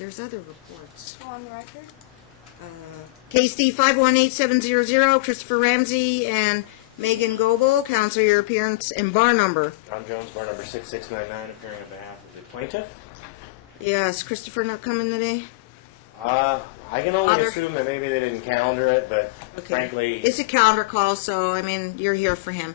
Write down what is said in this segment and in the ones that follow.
There's other reports. On record? Case D 518700, Christopher Ramsey and Megan Goble. Counsel, your appearance and bar number. John Jones, bar number 6699, appearing on behalf of the plaintiff. Yes, Christopher not coming today? I can only assume that maybe they didn't calendar it, but frankly... It's a calendar call, so, I mean, you're here for him.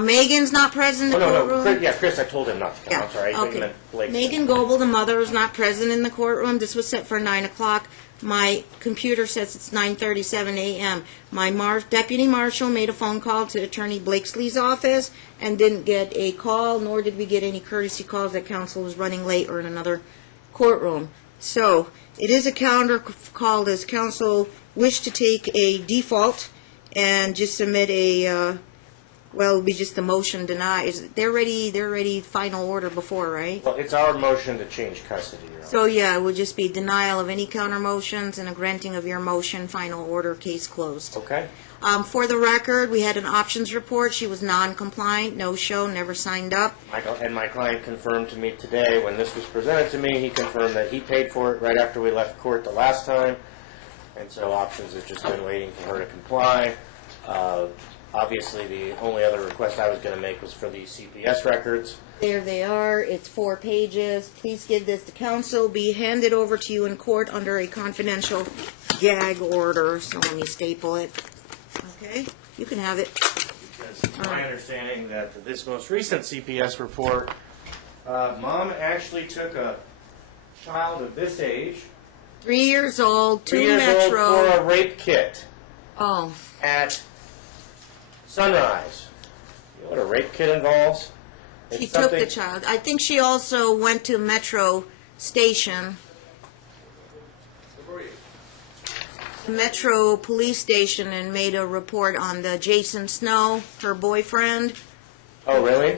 Megan's not present in the courtroom? Chris, I told him not to come. I'm sorry. Okay. Megan Goble, the mother, is not present in the courtroom. This was set for 9 o'clock. My computer says it's 9:37 a.m. My deputy marshal made a phone call to Attorney Blakesley's office and didn't get a call, nor did we get any courtesy calls that counsel was running late or in another courtroom. So, it is a calendar call. Does counsel wish to take a default and just submit a, well, it would be just a motion deny. They're ready final order before, right? Well, it's our motion to change custody, Your Honor. So, yeah, it would just be denial of any counter motions and a granting of your motion, final order, case closed. Okay. For the record, we had an options report. She was non-compliant, no-show, never signed up. And my client confirmed to me today, when this was presented to me, he confirmed that he paid for it right after we left court the last time. And so options has just been waiting for her to comply. Obviously, the only other request I was going to make was for the CPS records. There they are. It's 4 pages. Please give this to counsel. Be handed over to you in court under a confidential gag order. So let me staple it. Okay? You can have it. Because it's my understanding that this most recent CPS report, Mom actually took a child of this age, 3 years old, 2 3 years Metro. old, for a rape kit at Sunrise. You know what a rape kit involves? She took the child. I think she also went to Metro Station, Metro Police Station, and made a report on the Jason Snow, her boyfriend. Oh, really?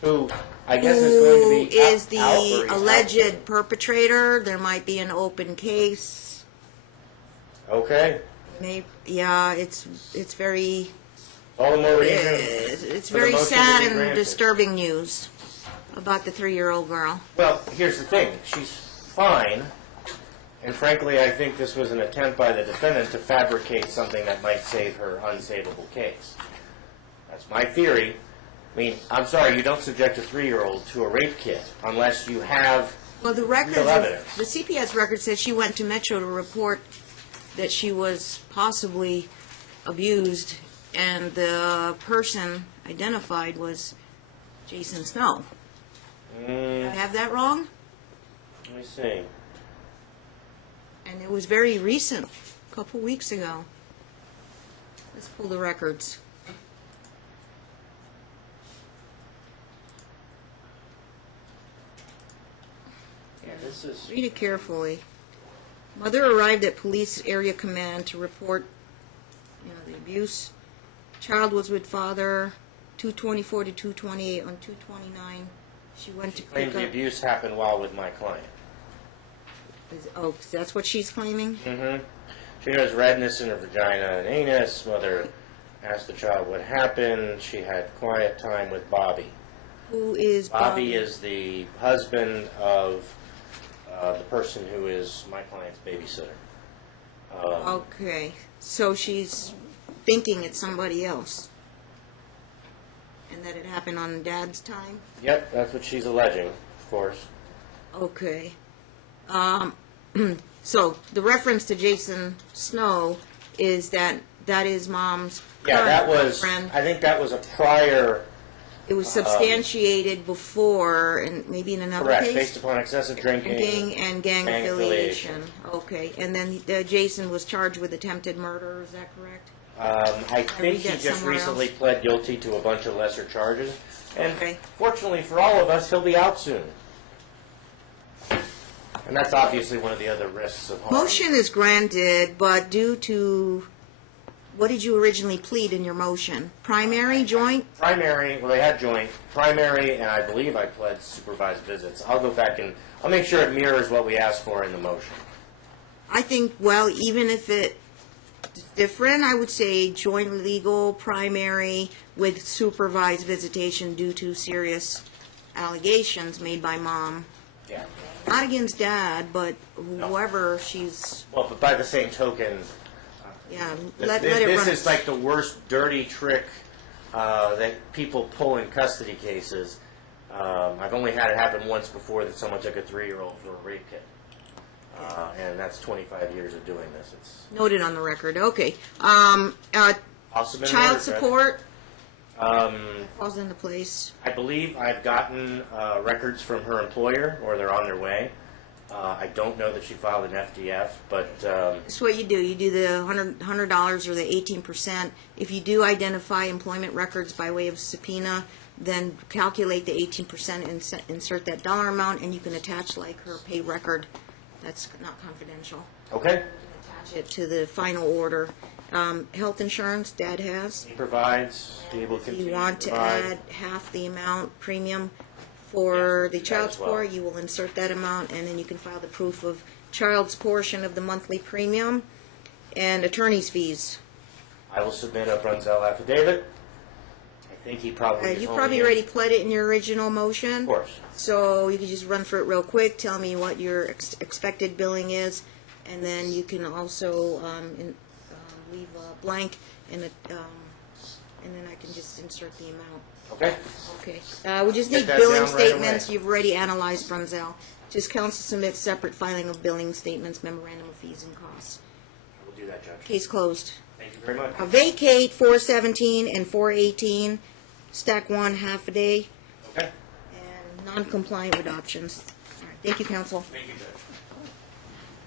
Who I guess is going to be is the alleged perpetrator. There might be an open case. Okay. Yeah, it's very... All the more reason. It's very sad and disturbing news about the 3-year-old girl. Well, here's the thing. She's fine. And frankly, I think this was an attempt by the defendant to fabricate something that might save her unsavable case. That's my theory. I mean, I'm sorry, you don't subject a 3-year-old to a rape kit unless you have the real evidence. The CPS record says she went to Metro to report that she was possibly abused, and the person identified was Jason Snow. Did I have that wrong? Let me see. And it was very recent, a couple weeks ago. Let's pull the records. Yeah, this is... Read it carefully. Mother arrived at police area command to report, the abuse. Child was with father, 224 to 228 on 229. She went to pick claims the abuse happened while with my client. Oh, that's what she's claiming? Mm-hmm. She has redness in her vagina and anus. Mother asked the child what happened. She had quiet time with Bobby. Who is Bobby? Bobby is the husband of the person who is my client's babysitter. Okay, so she's thinking it's somebody else, and that it happened on Dad's time? Yep, that's what she's alleging, of course. Okay. So the reference to Jason Snow is that is Mom's current boyfriend. I think that was a prior... It was substantiated before, and maybe in another case? Correct, based upon excessive drinking and gang affiliation. Okay, and then Jason was charged with attempted murder, is that correct? I think he just recently pled guilty to a bunch of lesser charges. And fortunately for all of us, he'll be out soon. And that's obviously one of the other risks of harm. Motion is granted, but due to... What did you originally plead in your motion? Primary, joint? Primary, well, they had joint. Primary, and I believe I pled supervised visits. I'll go back and I'll make sure it mirrors what we asked for in the motion. I think, well, even if it's different, I would say joint legal, primary, with supervised visitation due to serious allegations made by Mom Yeah. Not against Dad, but whoever she's, Well, but by the same token, yeah, th- let th- it run. this is like the worst dirty trick that people pull in custody cases. I've only had it happen once before that someone took a 3-year-old for a rape kit. And that's 25 years of doing this. It's Noted on the record. Okay. I'll submit an Child order, Judge. support falls into place. I believe I've gotten records from her employer, or they're on their way. I don't know that she filed an FDF, but That's what you do. You do the $100 or the 18%. If you do identify employment records by way of subpoena, then calculate the 18% and insert that dollar amount, and you can attach like her pay record. That's not confidential. okay. Attach it to the final order. Health insurance, Dad has. He provides, be able to If continue you want to provide. add half the amount premium for Yes, the do that child as well. support, you will insert that amount, and then you can file the proof of child's portion of the monthly premium and attorney's fees. I will submit a Brunzell affidavit. I think he probably is You home probably again. already pled it in your original motion. Of course. So you can just run through it real quick, tell me what your expected billing is, and then you can also leave a blank, and then I can just insert the amount. Okay. Okay. We just Get need that billing down right statements. away. You've already analyzed Brunzell. Just council submits separate filing of billing statements, memorandum of fees and costs. I will do that, Judge. Case closed. Thank you very much. Vacate 417 and 418, stack one, half a day, Okay. and non-compliant with options. All right. Thank you, council. Thank you, Judge.